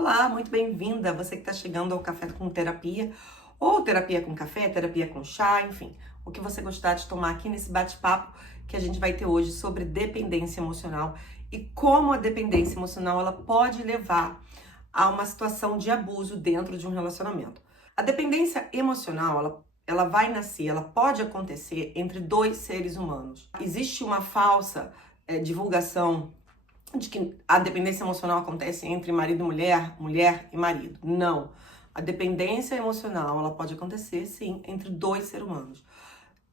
Olá, muito bem-vinda. Você que está chegando ao Café com Terapia, ou terapia com café, terapia com chá, enfim, o que você gostar de tomar aqui nesse bate-papo que a gente vai ter hoje sobre dependência emocional e como a dependência emocional ela pode levar a uma situação de abuso dentro de um relacionamento. A dependência emocional, ela vai nascer, ela pode acontecer entre dois seres humanos. Existe uma falsa divulgação de que a dependência emocional acontece entre marido e mulher, mulher e marido. Não. A dependência emocional, ela pode acontecer, sim, entre dois seres humanos.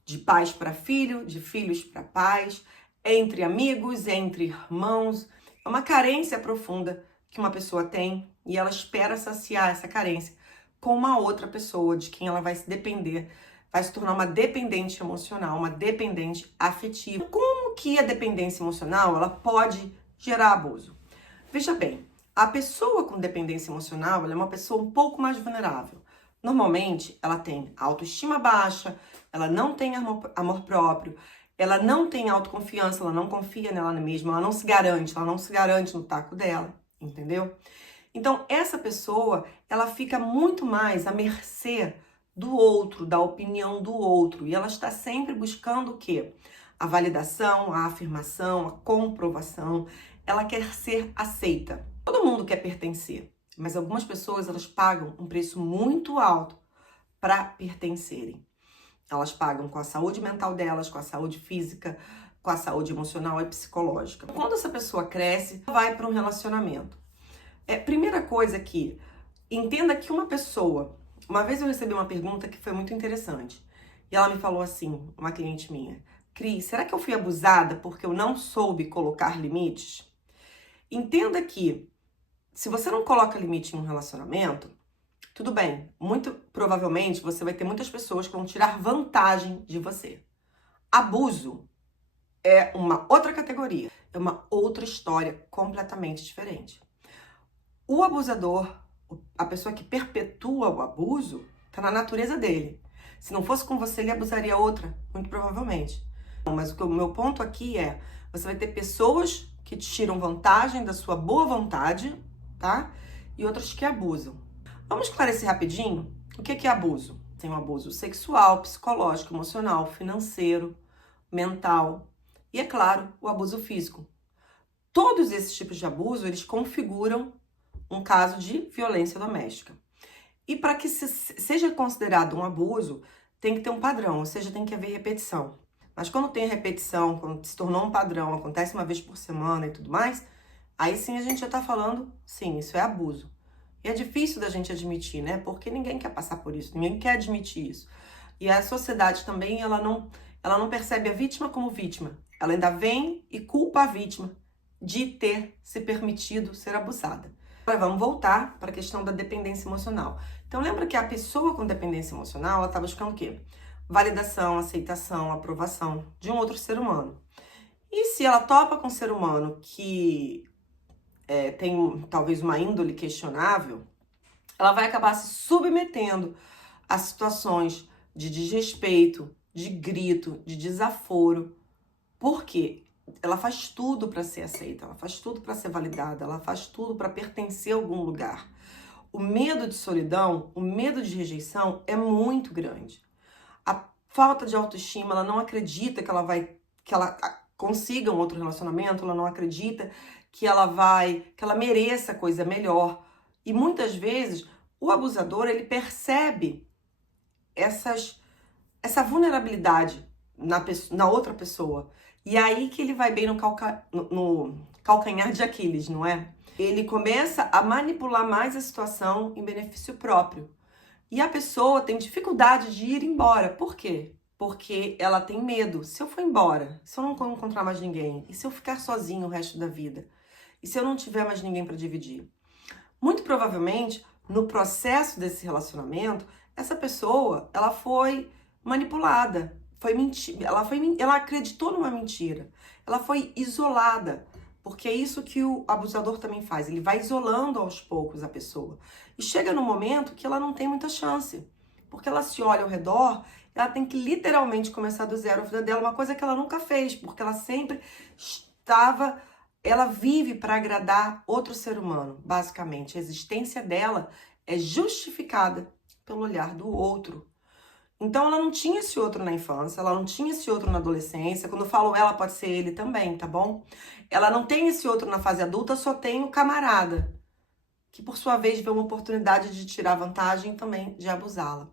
De pais para filho, de filhos para pais, entre amigos, entre irmãos. É uma carência profunda que uma pessoa tem e ela espera saciar essa carência com uma outra pessoa de quem ela vai se depender, vai se tornar uma dependente emocional, uma dependente afetiva. Como que a dependência emocional, ela pode gerar abuso? Veja bem, a pessoa com dependência emocional, ela é uma pessoa um pouco mais vulnerável. Normalmente, ela tem autoestima baixa, ela não tem amor próprio, ela não tem autoconfiança, ela não confia nela mesma, ela não se garante no taco dela, entendeu? Então, essa pessoa, ela fica muito mais à mercê do outro, da opinião do outro, e ela está sempre buscando o quê? A validação, a afirmação, a comprovação. Ela quer ser aceita. Todo mundo quer pertencer, mas algumas pessoas elas pagam um preço muito alto para pertencerem. Elas pagam com a saúde mental delas, com a saúde física, com a saúde emocional e psicológica. Quando essa pessoa cresce, vai para um relacionamento. Primeira coisa que entenda que uma pessoa. Uma vez eu recebi uma pergunta que foi muito interessante. E ela me falou assim, uma cliente minha: Cris, será que eu fui abusada porque eu não soube colocar limites? Entenda que se você não coloca limite em um relacionamento, tudo bem, muito provavelmente você vai ter muitas pessoas que vão tirar vantagem de você. Abuso é uma outra categoria, é uma outra história completamente diferente. O abusador, a pessoa que perpetua o abuso, tá na natureza dele. Se não fosse com você, ele abusaria outra, muito provavelmente. Mas o meu ponto aqui é, você vai ter pessoas que tiram vantagem da sua boa vontade, tá? E outras que abusam. Vamos esclarecer rapidinho o que é abuso. Tem o abuso sexual, psicológico, emocional, financeiro, mental e, é claro, o abuso físico. Todos esses tipos de abuso, eles configuram um caso de violência doméstica. E para que seja considerado um abuso, tem que ter um padrão, ou seja, tem que haver repetição. Mas quando tem a repetição, quando se tornou um padrão, acontece uma vez por semana e tudo mais, aí sim a gente já tá falando, sim, isso é abuso. E é difícil da gente admitir, né? Porque ninguém quer passar por isso, ninguém quer admitir isso. E a sociedade também, ela não percebe a vítima como vítima. Ela ainda vem e culpa a vítima de ter se permitido ser abusada. Agora vamos voltar para a questão da dependência emocional. Então lembra que a pessoa com dependência emocional, ela tá buscando o quê? Validação, aceitação, aprovação de um outro ser humano. E se ela topa com um ser humano que tem talvez uma índole questionável, ela vai acabar se submetendo a situações de desrespeito, de grito, de desaforo. Por quê? Ela faz tudo para ser aceita, ela faz tudo para ser validada, ela faz tudo para pertencer a algum lugar. O medo de solidão, o medo de rejeição é muito grande. A falta de autoestima, ela não acredita que ela consiga um outro relacionamento, ela não acredita que ela mereça coisa melhor. E muitas vezes o abusador, ele percebe essa vulnerabilidade na outra pessoa. E é aí que ele vai bem no calcanhar de Aquiles, não é? Ele começa a manipular mais a situação em benefício próprio. E a pessoa tem dificuldade de ir embora. Por quê? Porque ela tem medo. Se eu for embora, se eu não encontrar mais ninguém, e se eu ficar sozinho o resto da vida? E se eu não tiver mais ninguém para dividir? Muito provavelmente, no processo desse relacionamento, essa pessoa, ela foi manipulada, ela acreditou numa mentira, ela foi isolada, porque é isso que o abusador também faz, ele vai isolando aos poucos a pessoa. E chega no momento que ela não tem muita chance, porque ela se olha ao redor, ela tem que literalmente começar do zero a vida dela, uma coisa que ela nunca fez, porque ela sempre estava ela vive para agradar outro ser humano, basicamente. A existência dela é justificada pelo olhar do outro. Então ela não tinha esse outro na infância, ela não tinha esse outro na adolescência. Quando eu falo ela, pode ser ele também, tá bom? Ela não tem esse outro na fase adulta, só tem o camarada, que por sua vez vê uma oportunidade de tirar vantagem e também de abusá-la.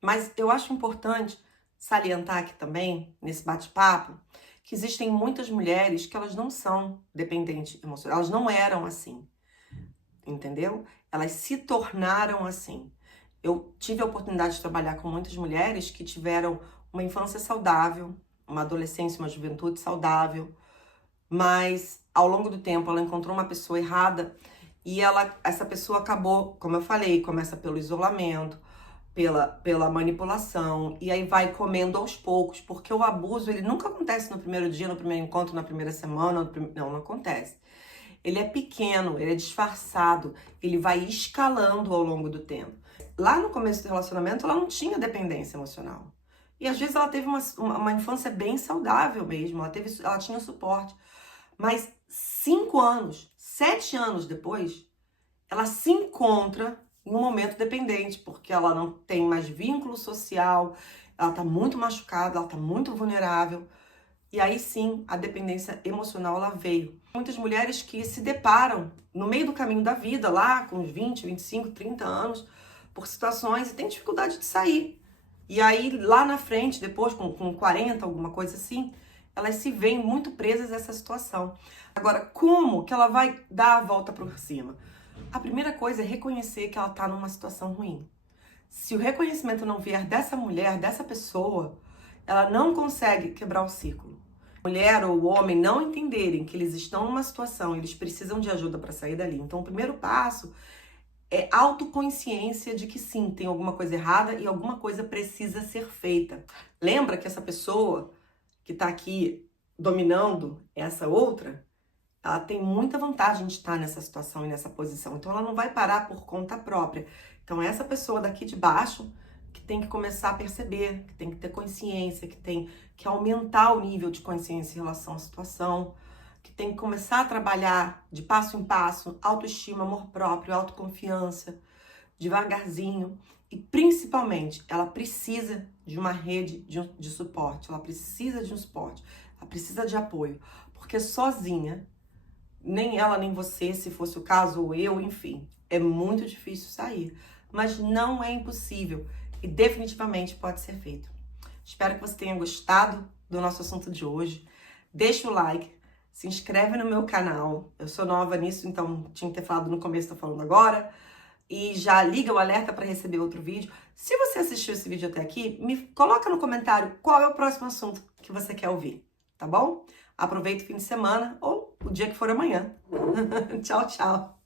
Mas eu acho importante salientar aqui também, nesse bate-papo, que existem muitas mulheres que elas não são dependentes emocionais, elas não eram assim, entendeu? Elas se tornaram assim. Eu tive a oportunidade de trabalhar com muitas mulheres que tiveram uma infância saudável, uma adolescência, uma juventude saudável, mas ao longo do tempo ela encontrou uma pessoa errada e essa pessoa acabou, como eu falei, começa pelo isolamento, pela manipulação, e aí vai comendo aos poucos, porque o abuso, ele nunca acontece no primeiro dia, no primeiro encontro, na primeira semana, não acontece. Ele é pequeno, ele é disfarçado, ele vai escalando ao longo do tempo. Lá no começo do relacionamento, ela não tinha dependência emocional. E às vezes ela teve uma infância bem saudável mesmo, ela tinha suporte. Mas 5 anos, 7 anos depois, ela se encontra em um momento dependente, porque ela não tem mais vínculo social, ela tá muito machucada, ela tá muito vulnerável. E aí sim, a dependência emocional ela veio. Muitas mulheres que se deparam no meio do caminho da vida, lá com uns 20, 25, 30 anos, por situações e tem dificuldade de sair. E aí lá na frente, depois com 40, alguma coisa assim, elas se veem muito presas a essa situação. Agora, como que ela vai dar a volta por cima? A primeira coisa é reconhecer que ela está numa situação ruim. Se o reconhecimento não vier dessa mulher, dessa pessoa, ela não consegue quebrar o ciclo. A mulher ou o homem não entenderem que eles estão numa situação, eles precisam de ajuda para sair dali. Então, o primeiro passo é autoconsciência de que sim, tem alguma coisa errada e alguma coisa precisa ser feita. Lembra que essa pessoa que está aqui dominando essa outra, ela tem muita vantagem de estar nessa situação e nessa posição. Então, ela não vai parar por conta própria. Então, é essa pessoa daqui de baixo que tem que começar a perceber, que tem que ter consciência, que tem que aumentar o nível de consciência em relação à situação, que tem que começar a trabalhar de passo em passo, autoestima, amor próprio, autoconfiança, devagarzinho. E, principalmente, ela precisa de uma rede de suporte, ela precisa de um suporte, ela precisa de apoio, porque sozinha, nem ela, nem você, se fosse o caso, ou eu, enfim, é muito difícil sair. Mas não é impossível e definitivamente pode ser feito. Espero que você tenha gostado do nosso assunto de hoje. Deixa o like, se inscreve no meu canal. Eu sou nova nisso, então tinha que ter falado no começo, tô falando agora. E já liga o alerta para receber outro vídeo. Se você assistiu esse vídeo até aqui, me coloca no comentário qual é o próximo assunto que você quer ouvir, tá bom? Aproveita o fim de semana ou o dia que for amanhã. Tchau, tchau.